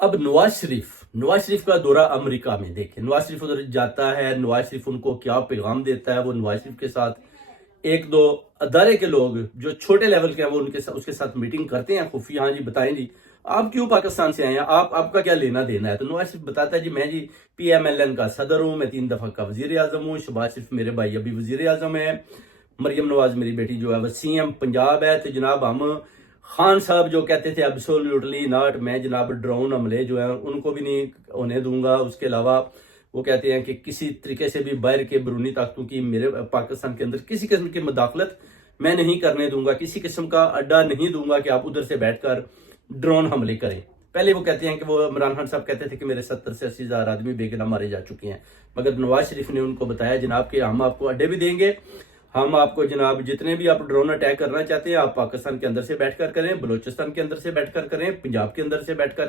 اب نواز شریف کا دورہ امریکہ میں دیکھیں، نواز شریف ادھر جاتا ہے، نواز شریف ان کو کیا پیغام دیتا ہے. وہ نواز شریف کے ساتھ ایک دو ادارے کے لوگ جو چھوٹے لیول کے ہیں وہ اس کے ساتھ میٹنگ کرتے ہیں خفیہ. ہاں جی بتائیں جی آپ کیوں پاکستان سے آئے ہیں، آپ کا کیا لینا دینا ہے؟ تو نواز شریف بتاتا ہے جی میں جی پی ایم ایل این کا صدر ہوں، میں 3 دفعہ کا وزیر اعظم ہوں، شہباز شریف میرے بھائی ابھی وزیر اعظم ہے، مریم نواز میری بیٹی جو ہے وہ سی ایم پنجاب ہے. تو جناب ہم خان صاحب جو کہتے تھے ایبسولوٹلی ناٹ، میں جناب ڈرون حملے جو ہیں ان کو بھی نہیں ہونے دوں گا. اس کے علاوہ وہ کہتے ہیں کہ کسی طریقے سے بھی باہر کے بیرونی طاقتوں کی میرے پاکستان کے اندر کسی قسم کی مداخلت میں نہیں کرنے دوں گا، کسی قسم کا اڈا نہیں دوں گا کہ آپ ادھر سے بیٹھ کر ڈرون حملے کریں. پہلے وہ کہتے ہیں کہ وہ عمران خان صاحب کہتے تھے کہ میرے 70 سے 80 ہزار آدمی بے گناہ مارے جا چکے ہیں، مگر نواز شریف نے ان کو بتایا جناب کہ ہم آپ کو اڈے بھی دیں گے، ہم آپ کو جناب جتنے بھی آپ ڈرون اٹیک کرنا چاہتے ہیں آپ پاکستان کے اندر سے بیٹھ کر کریں، بلوچستان کے اندر سے بیٹھ کر کریں، پنجاب کے اندر سے بیٹھ کر